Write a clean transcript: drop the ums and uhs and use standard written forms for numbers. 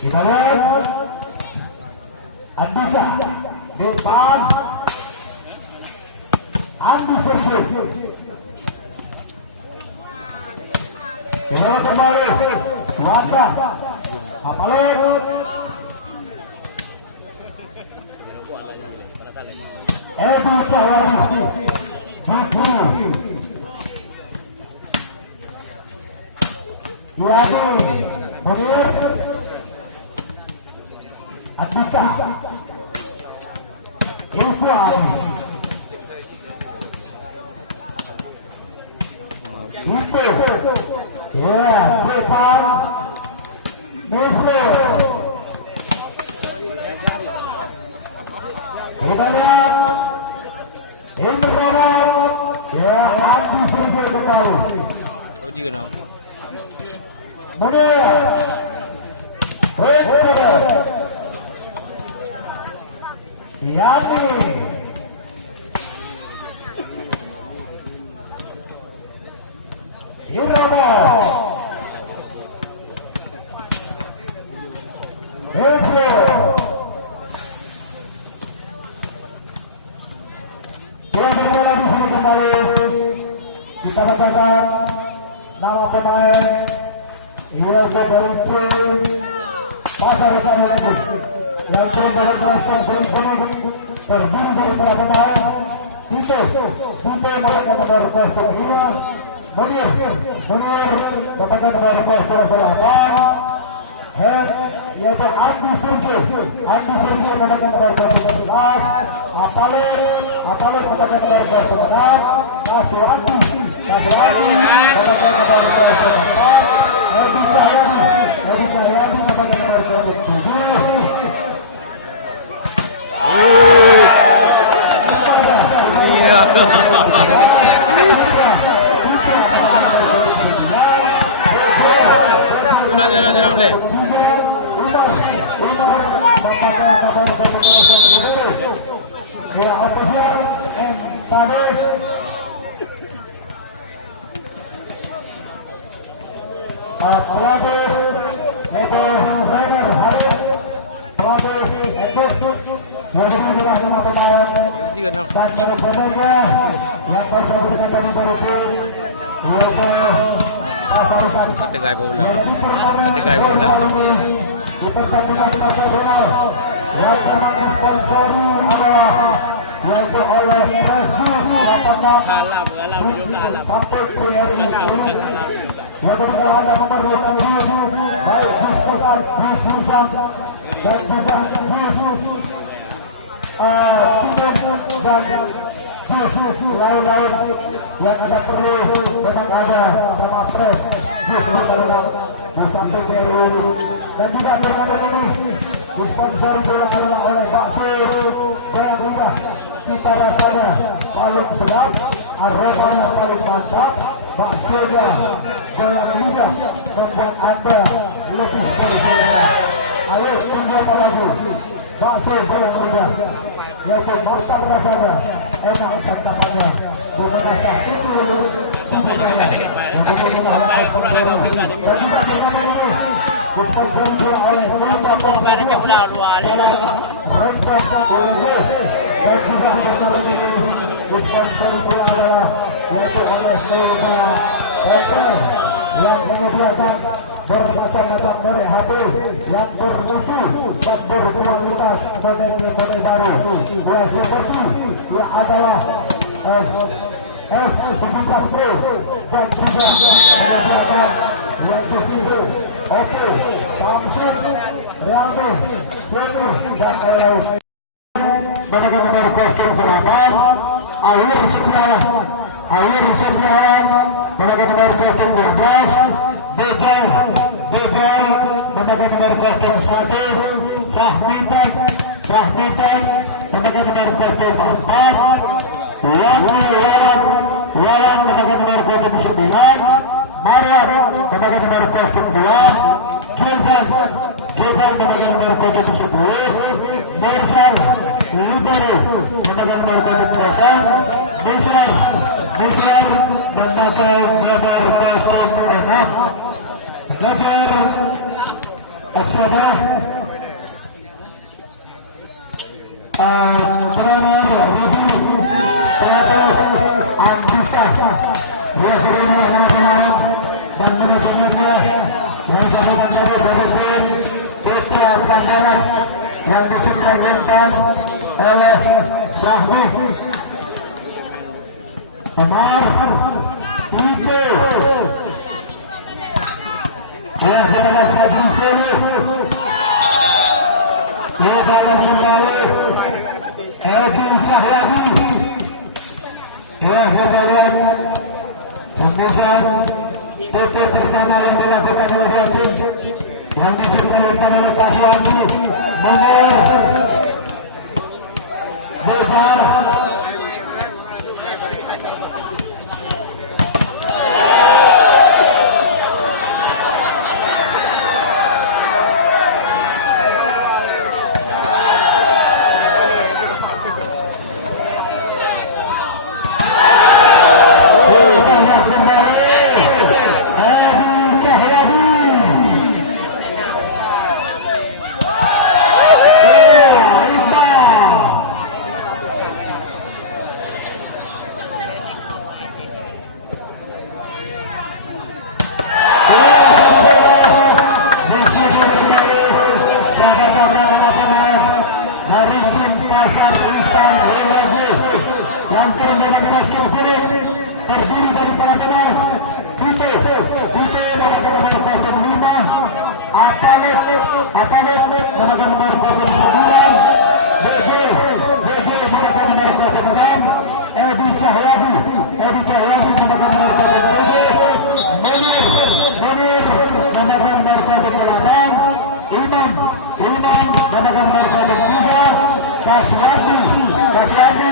Kita lihat Andika depan Andi Sergei. Kita kembali Wanda Apalut Ebu Cahyadi Buku Yadi Munir Andika Irfan Itu ya Irfan Nifro Ibarat Indra ya Andi Sergei kembali Mulia Winter Yani Irama Ejo sudah berbola di sini kembali. Kita katakan nama pemain yaitu Berimpun Pasar Rekan yang turun dari kelasong Berimpun terdiri dari para pemain Tito melakukan nomor 05 Munir melakukan nomor 08 yaitu Andi Sergei melakukan nomor 11 Apalut melakukan nomor 06 Nasuati melakukan nomor 04 Edi Cahyadi melakukan nomor 27 dan berikutnya yang bersangkutan dari Berimpun yaitu Pasar Rekan yang ini permainan bola kali ini di pertandingan masa final yang memang disponsori adalah yaitu oleh Presius Lapangan sampai Priyari yaitu kalau Anda memerlukan rusuh baik diskusan dan juga rusuh dan lain-lain yang ada perlu memang ada sama pres sampai BRU dan juga turnamen ini disponsori bola oleh bakso goyang lidah kita rasanya paling sedap aromanya paling mantap baksonya goyang lidah membuat Anda lebih bersemangat. Ayo tunggu lagi bakso goyang lidah yaitu mantap rasanya enak santapannya dimenasah yaitu oleh yang menyediakan bermacam-macam merek HP yang bermutu dan berkualitas model baru yang seperti yang adalah F17 Pro dan juga menyediakan yaitu Vivo, Oppo, Samsung, Realme, Xiaomi dan lain-lain. Mereka nomor kostum selamat Akhir Setiawan mereka nomor kostum 12 Bejel mereka nomor kostum 1 Sahbitan mereka nomor kostum 4 Wawan mereka nomor kostum 9 Maria mereka nomor kostum 2 Gilban mereka nomor kostum 10 Bersal Libero memakai nomor kostum 0 Busrar memakai nomor kostum 6 Lebar Aksana Trainer Rudy Prato Andisa dia sering mengenal pemain dan manajemennya yang sampaikan tadi dari Putra Pandangan yang disediakan oleh Bahmi Amar Ibu ya kita kaji sini kita kembali Edi Cahyadi ya kita lihat kemudian titik pertama yang dilakukan oleh Yasin yang disediakan oleh Kaswandi nomor besar Pasar Wistan Lagi yang turun dengan masker kuning terdiri dari para pemain Bute melakukan nomor 05 Apalet melakukan nomor 09 BG melakukan nomor 06 Edi Cahyadi melakukan nomor 07 Munir melakukan nomor 08 Imam melakukan nomor 03 Kaswandi